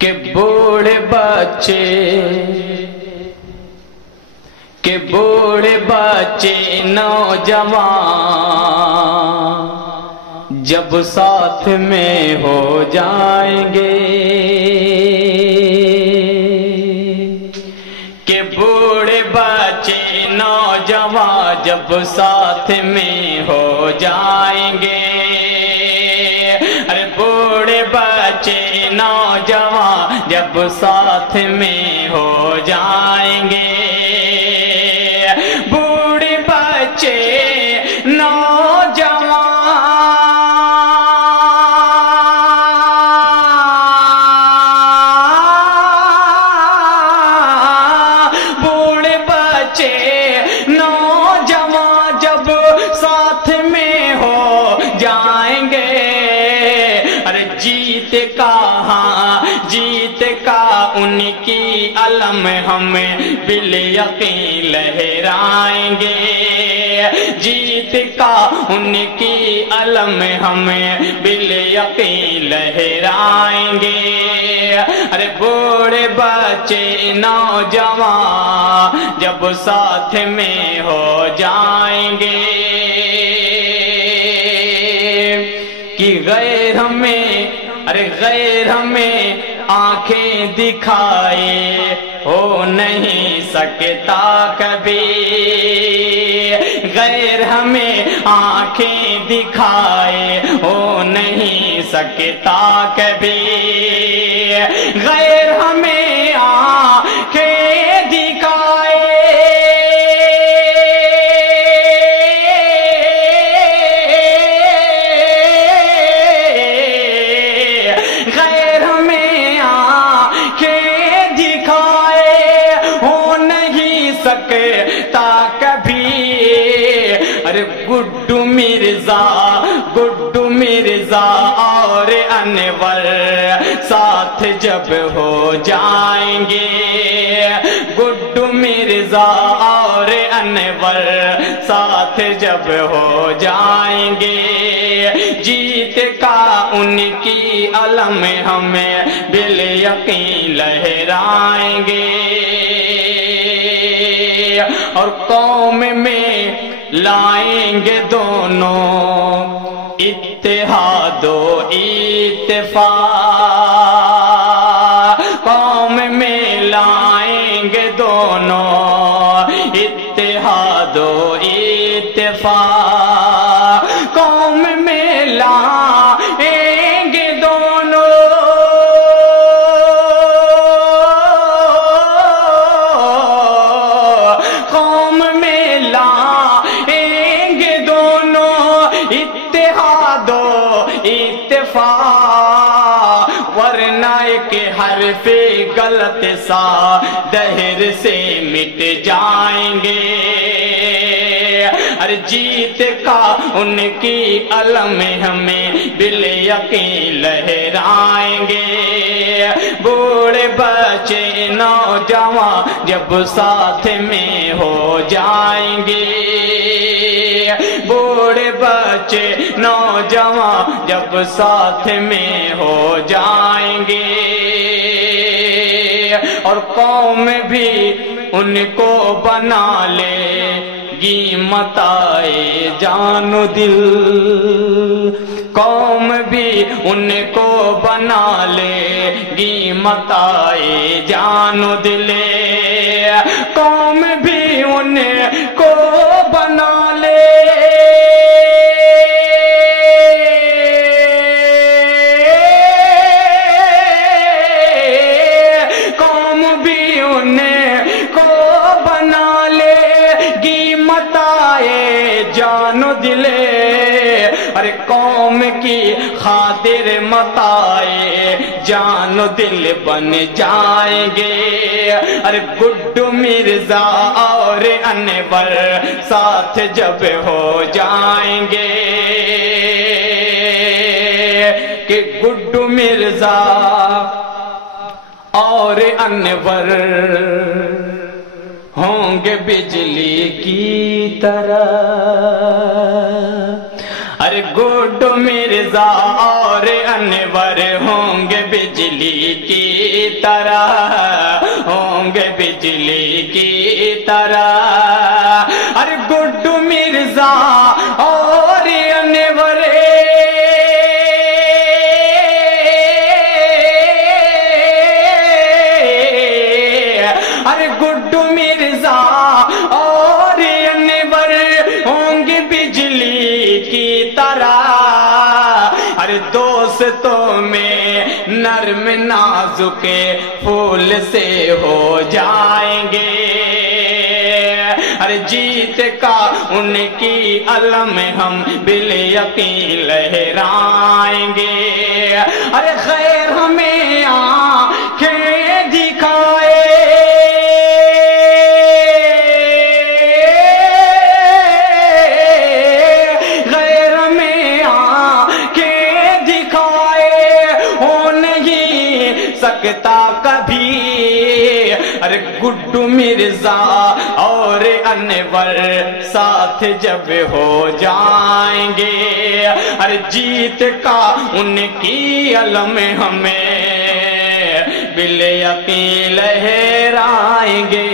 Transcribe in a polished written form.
کہ بوڑھے بچے نوجوان جب ساتھ میں ہو جائیں گے، کہ بوڑھے بچے نوجوان جب ساتھ میں ہو جائیں گے، ارے بوڑھے بچے نوجوان جب ساتھ میں ہو جائیں گے، بوڑھے بچے نوجوان جب ساتھ میں ہو جائیں گے، ارے جیت کا ان کی علم ہم بالیقین لہرائیں گے، جیت کا ان کی علم ہم بالیقین لہرائیں گے، ارے بوڑھے بچے نوجوان جب ساتھ میں ہو جائیں گے، کہ غیر ہمیں آنکھیں دکھائے ہو نہیں سکتا کبھی، غیر ہمیں آنکھیں دکھائے ہو نہیں سکتا کبھی، غیر ہمیں آنکھیں دکھائے سکتا کبھی، ارے گڈو مرزا اور انور ساتھ جب ہو جائیں گے، گڈو مرزا اور انور ساتھ جب ہو جائیں گے، جیت کا ان کی علم ہمیں بالیقین لہرائیں گے، اور قوم میں لائیں گے دونوں اتحاد و اتفاق، قوم میں لائیں گے دونوں اتحاد و اتفاق، قوم میں لائیں گے دونوں ورنہ کہ حرف غلط سا دہر سے مٹ جائیں گے، ارے جیت کا ان کی علم ہمیں بالیقین لہرائیں گے، بوڑھے بچے نوجوان جب ساتھ میں ہو جائیں گے، بوڑھے بچے نوجوان جب ساتھ میں ہو جائیں گے، اور قوم بھی ان کو بنا لے گی متائے جان و دل، قوم بھی ان کو بنا لے گی متائے جان و دل، قوم بھی ان کو بنا لے جان و دل، ارے قوم کی خاطر متائے جان و دل بن جائیں گے، ارے گڈو مرزا اور انور ساتھ جب ہو جائیں گے، کہ گڈو مرزا اور انور ہوں گے بجلی کی طرح، ارے گڈو مرزا اور انور ہوں گے بجلی کی طرح ہوں گے بجلی کی طرح ارے گڈو مرزا اور انور ارے گڈو مرزا اور انور ہوں گے بجلی کی طرح ارے دوستوں میں نرم نازک پھول سے ہو جائیں گے ارے جیت کا ان کی علم ہم بالیقین لہرائیں گے ارے خیر ہمیں آنکھیں دکھائے غیر میں آنکھیں دکھائے ہو نہیں سکتا کبھی ارے گڈو مرزا اور انور ساتھ جب ہو جائیں گے ارے جیت کا ان کی علم ہمیں بالیقین لہرائیں گے